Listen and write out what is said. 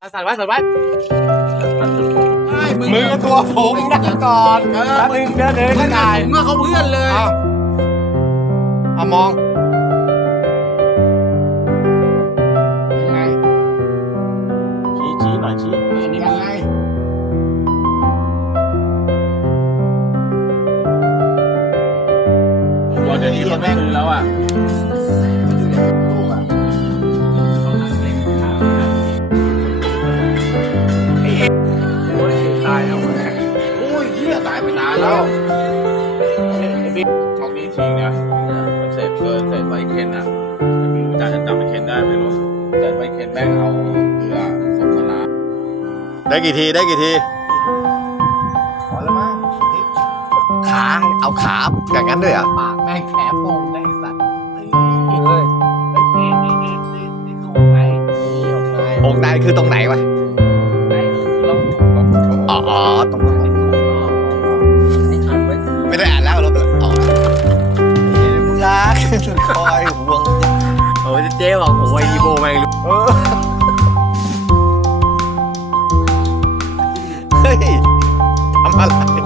สั่นไว้สั่นไว้มือตัวผมนั่งก่อนแล้วดึงเดินเดินไม่ได้ถ่ายเมื่อเขาเพื่อนเลยเอาเอามองยังไงชี้ชี้หน่อยชี้ยังไงว่าเดี๋ยวนี้เขาไม่ซื้อแล้วอะายแล้วโอ้ยเหี้ยตายไปนานแล้วช่องนี้ทีเนี่ยมันเสร็จเกินเสร็จไฟเคนอะไม่รู้จะจำไปเคนได้ไม่รู้แต่ไฟเคนแม่งเอาเรือสนทนาได้กี่ทีได้กี่ทีขอแล้วมั้งขาเอาขาอย่างนั้นด้วยเหรอะปากแม่งแผลโป่งได้สัตว์เฮ้ยนี่นี่นี่นี่นี่เขาออกไงนี่ออกไงองค์ใดคือตรงไหนวะ นคอยห่วงใยอเจ๊บอกผโอ้ยอีโบแมงเฮ้ยทำอะไร